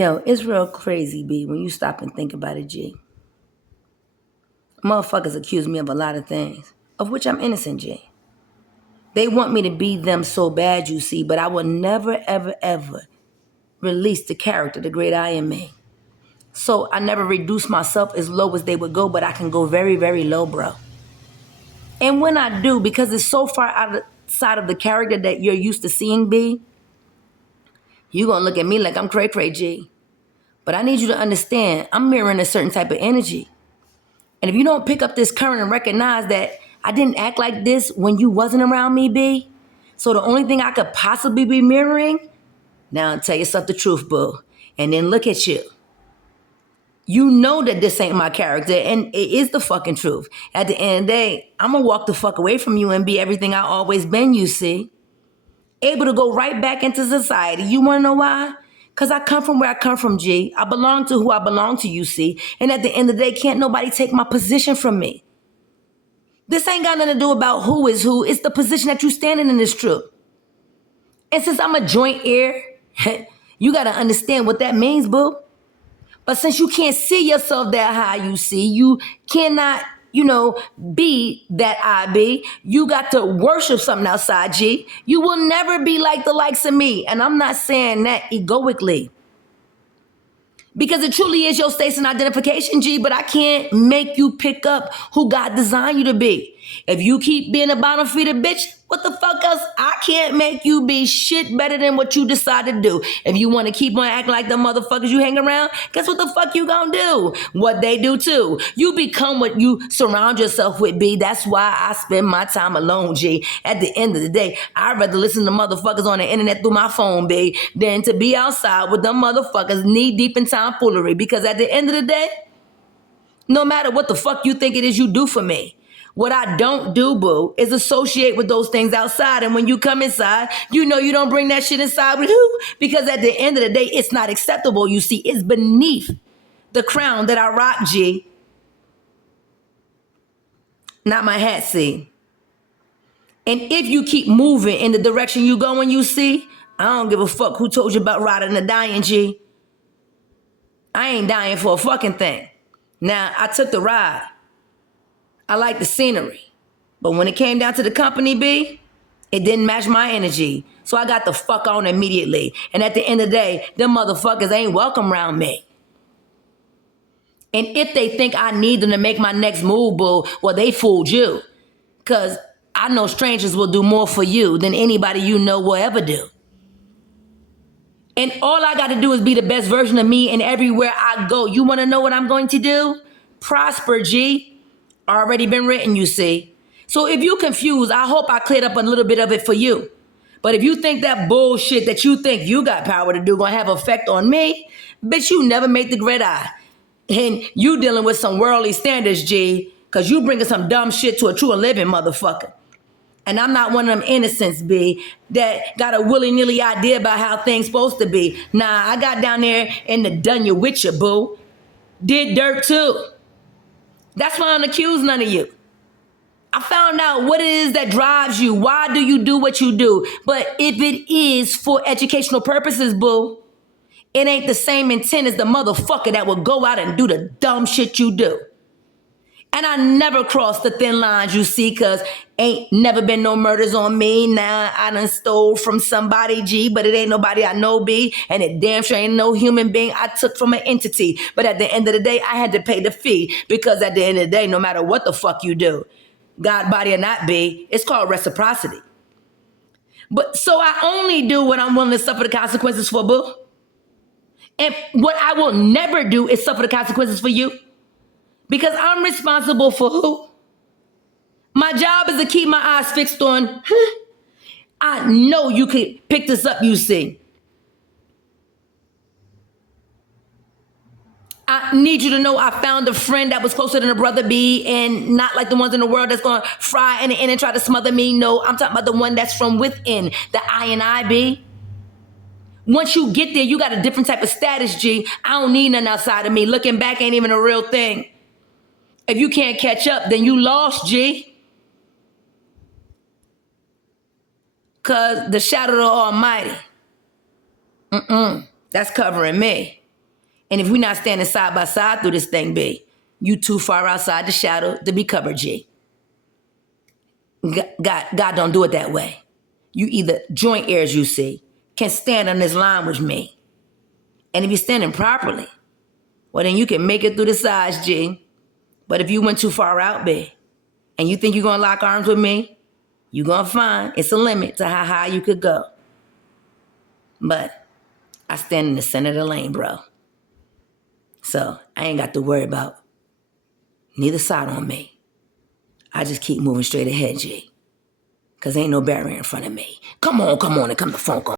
Yo, it's real crazy, B, when you stop and think about it, G. Motherfuckers accuse me of a lot of things, of which I'm innocent, G. They want me to be them so bad, you see, but I will never, ever, ever release the character, the great I am me. So I never reduce myself as low as they would go, but I can go very, very low, bro. And when I do, because it's so far outside of the character that you're used to seeing, B, you gonna look at me like I'm cray-cray, G. But I need you to understand, I'm mirroring a certain type of energy. And if you don't pick up this current and recognize that I didn't act like this when you wasn't around me, B, so the only thing I could possibly be mirroring, now tell yourself the truth, boo. And then look at you. You know that this ain't my character, and it is the fucking truth. At the end of the day, I'm gonna walk the fuck away from you and be everything I always been, you see. Able to go right back into society. You wanna know why? Because I come from where I come from, G. I belong to who I belong to, you see. And at the end of the day, can't nobody take my position from me. This ain't got nothing to do about who is who. It's the position that you standing in is true. And since I'm a joint heir, you gotta understand what that means, boo. But since you can't see yourself that high, you see, you cannot, be that I be. You got to worship something outside, G. You will never be like the likes of me. And I'm not saying that egoically. Because it truly is your station identification, G, but I can't make you pick up who God designed you to be. If you keep being a bottom-feeder bitch, what the fuck else? I can't make you be shit better than what you decide to do. If you want to keep on acting like the motherfuckers you hang around, guess what the fuck you gonna do? What they do too. You become what you surround yourself with, B. That's why I spend my time alone, G. At the end of the day, I'd rather listen to motherfuckers on the internet through my phone, B, than to be outside with them motherfuckers knee deep in tomfoolery. Because at the end of the day, no matter what the fuck you think it is you do for me, what I don't do, boo, is associate with those things outside. And when you come inside, you know you don't bring that shit inside with you. Because at the end of the day, it's not acceptable, you see. It's beneath the crown that I rock, G. Not my hat, see. And if you keep moving in the direction you going, you see, I don't give a fuck who told you about riding or dying, G. I ain't dying for a fucking thing. Now, I took the ride. I like the scenery. But when it came down to the company, B, it didn't match my energy. So I got the fuck on immediately. And at the end of the day, them motherfuckers ain't welcome around me. And if they think I need them to make my next move, boo, well, they fooled you. Because I know strangers will do more for you than anybody you know will ever do. And all I got to do is be the best version of me, and everywhere I go, you want to know what I'm going to do? Prosper, G. Already been written, you see. So if you confused, I hope I cleared up a little bit of it for you. But if you think that bullshit that you think you got power to do gonna have effect on me, bitch, you never made the great eye. And you dealing with some worldly standards, G, because you bringing some dumb shit to a true and living motherfucker. And I'm not one of them innocents, B, that got a willy-nilly idea about how things supposed to be. Nah, I got down there in the dunya with you, boo. Did dirt too. That's why I don't accuse none of you. I found out what it is that drives you. Why do you do what you do? But if it is for educational purposes, boo, it ain't the same intent as the motherfucker that will go out and do the dumb shit you do. And I never crossed the thin lines, you see, because ain't never been no murders on me. Now I done stole from somebody, G, but it ain't nobody I know, B, and it damn sure ain't no human being I took from an entity. But at the end of the day, I had to pay the fee, because at the end of the day, no matter what the fuck you do, God, body or not, B, it's called reciprocity. But so I only do what I'm willing to suffer the consequences for, boo. And what I will never do is suffer the consequences for you. Because I'm responsible for who? My job is to keep my eyes fixed on, I know you could pick this up, you see. I need you to know I found a friend that was closer than a brother, B, and not like the ones in the world that's going to fry in the end and try to smother me. No, I'm talking about the one that's from within, the I and I, B. Once you get there, you got a different type of status, G. I don't need nothing outside of me. Looking back ain't even a real thing. If you can't catch up, then you lost, G. Because the shadow of the Almighty, that's covering me. And if we're not standing side by side through this thing, B, you too far outside the shadow to be covered, G. God don't do it that way. You either joint heirs, you see, can stand on this line with me. And if you're standing properly, well, then you can make it through the sides, G. But if you went too far out, B, and you think you're going to lock arms with me, you're going to find it's a limit to how high you could go. But I stand in the center of the lane, bro. So I ain't got to worry about neither side on me. I just keep moving straight ahead, G. Because ain't no barrier in front of me. Come on, and come the phone call.